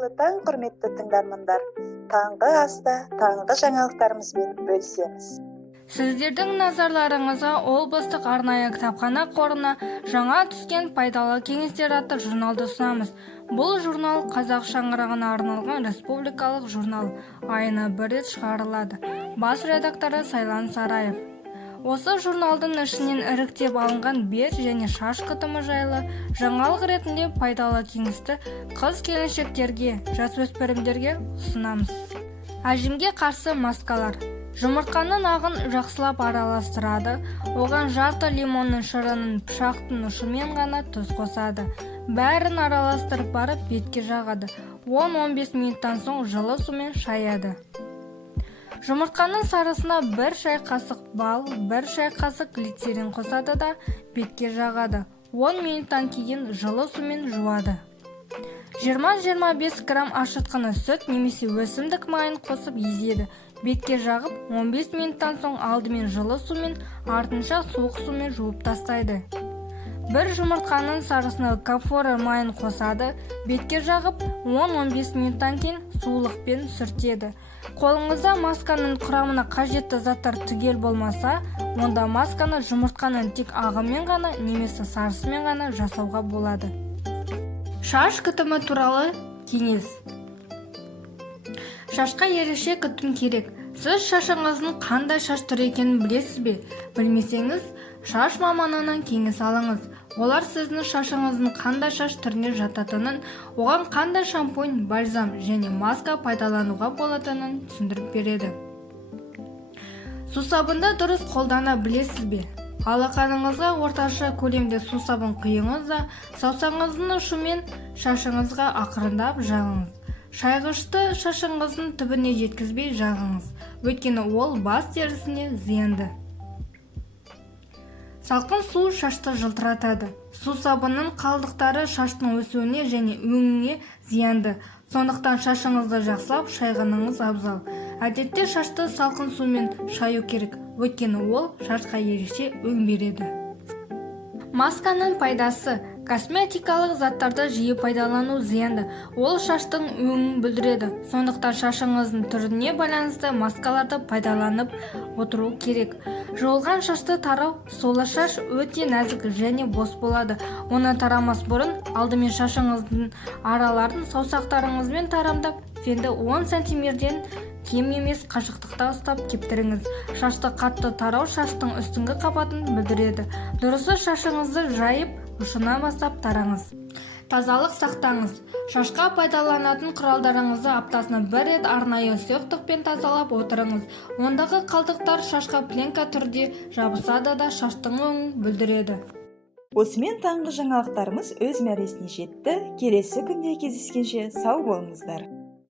Қайырлы таң, құрметті тыңдармандар. Таңғы аста таңғы жаңалықтарымызбен бөлісеміз. Сіздердің назарларыңызға облыстық арнайы кітапхана қорына жаңа түскен пайдалы кеңестер атты журналды ұсынамыз. Бұл журнал қазақ шаңырағына арналған республикалық журнал, айына бір рет шығарылады. Бас редакторы Сайлан Сараев. Осы журналдың ішінен іріктеп алынған бет және шаш қытымы жайлы жаңалық ретінде пайдалы кеңесті қыз-келіншектерге, жасөспірімдерге ұсынамыз. Әжімге қарсы маскалар. Жұмыртқаның ағын жақсылап араластырады, оған жарты лимонның шырынын пышақтың ұшымен ғана тұз қосады. Бәрін араластырып барып бетке жағады. 10-15 минуттан соң жылы сумен шаяды. Жұмыртқаның сарысына 1 шай қасық бал, 1 шай қасық глицерин қосады да бетке жағады. 10 минуттан кейін жылы сумен жуады. 20-25 грамм ашытқыны сүт немесе өсімдік майын қосып езеді. Бетке жағып 15 минуттан соң алдымен жылы сумен, артынша суық сумен жуып тастайды. Бір жұмыртқаның сарысына камфора майын қосады, бетке жағып 10-15 минуттан кейін сулықпен сүртеді. Қолыңызда масканың құрамына қажетті заттар түгел болмаса, онда масканы жұмыртқаның тек ағымен ғана немесе сарысымен ғана жасауға болады. Шаш күтімі туралы кеңес. Шашқа ерекше күтім керек. Сіз шашыңыздың қандай шаш түрі екенін білесіз бе? Білмесеңіз, шаш маманынан кеңес алыңыз. Олар сіздің шашыңыздың қандай шаш түріне жататынын, оған қандай шампунь, бальзам және маска пайдалануға болатынын түсіндіріп береді. Сусабынды дұрыс қолдана білесіз бе? Алақаныңызға орташа көлемде сусабын құйыңыз да, саусағыңыздың ұшымен шашыңызға ақырындап жағыңыз. Шайғышты шашыңыздың түбіне жеткізбей жағыңыз, өйткені ол бас терісіне зиянды. Салқын су шашты жылтыратады. Сусабынның қалдықтары шаштың өсуіне және өңіне зиянды. Сондықтан шашыңызды жақсылап шайғаныңыз абзал. Әдетте шашты салқын сумен шаю керек, өйткені ол шашқа ерекше өң береді. Масканың пайдасы. Косметикалық заттарды жиі пайдалану зиянды. Ол шаштың өңін бүлдіреді. Сондықтан шашыңыздың түріне байланысты маскаларды пайдаланып отыру керек. Жуылған шашты тарау. Солы шаш өте нәзік және бос болады. Оны тарамас бұрын алдымен шашыңыздың араларын саусақтарыңызбен тарамдап, фенді 10 см-ден кем емес қашықтықта ұстап кептіріңіз. Шашты қатты тарау шаштың үстіңгі қабатын бүлдіреді. Дұрысы шашыңызды жайып, ұшынан бастап тараңыз. Тазалық сақтаңыз. Шашқа пайдаланатын құралдарыңызды аптасына 1 рет арнайы сұйықтықпен тазалап отырыңыз. Ондағы қалдықтар шашқа пленка түрде жабысады да шаштың өңін бүлдіреді. Осымен таңғы жаңалықтарымыз өз мәресіне жетті. Келесі күнде кездескенше сау болыңыздар.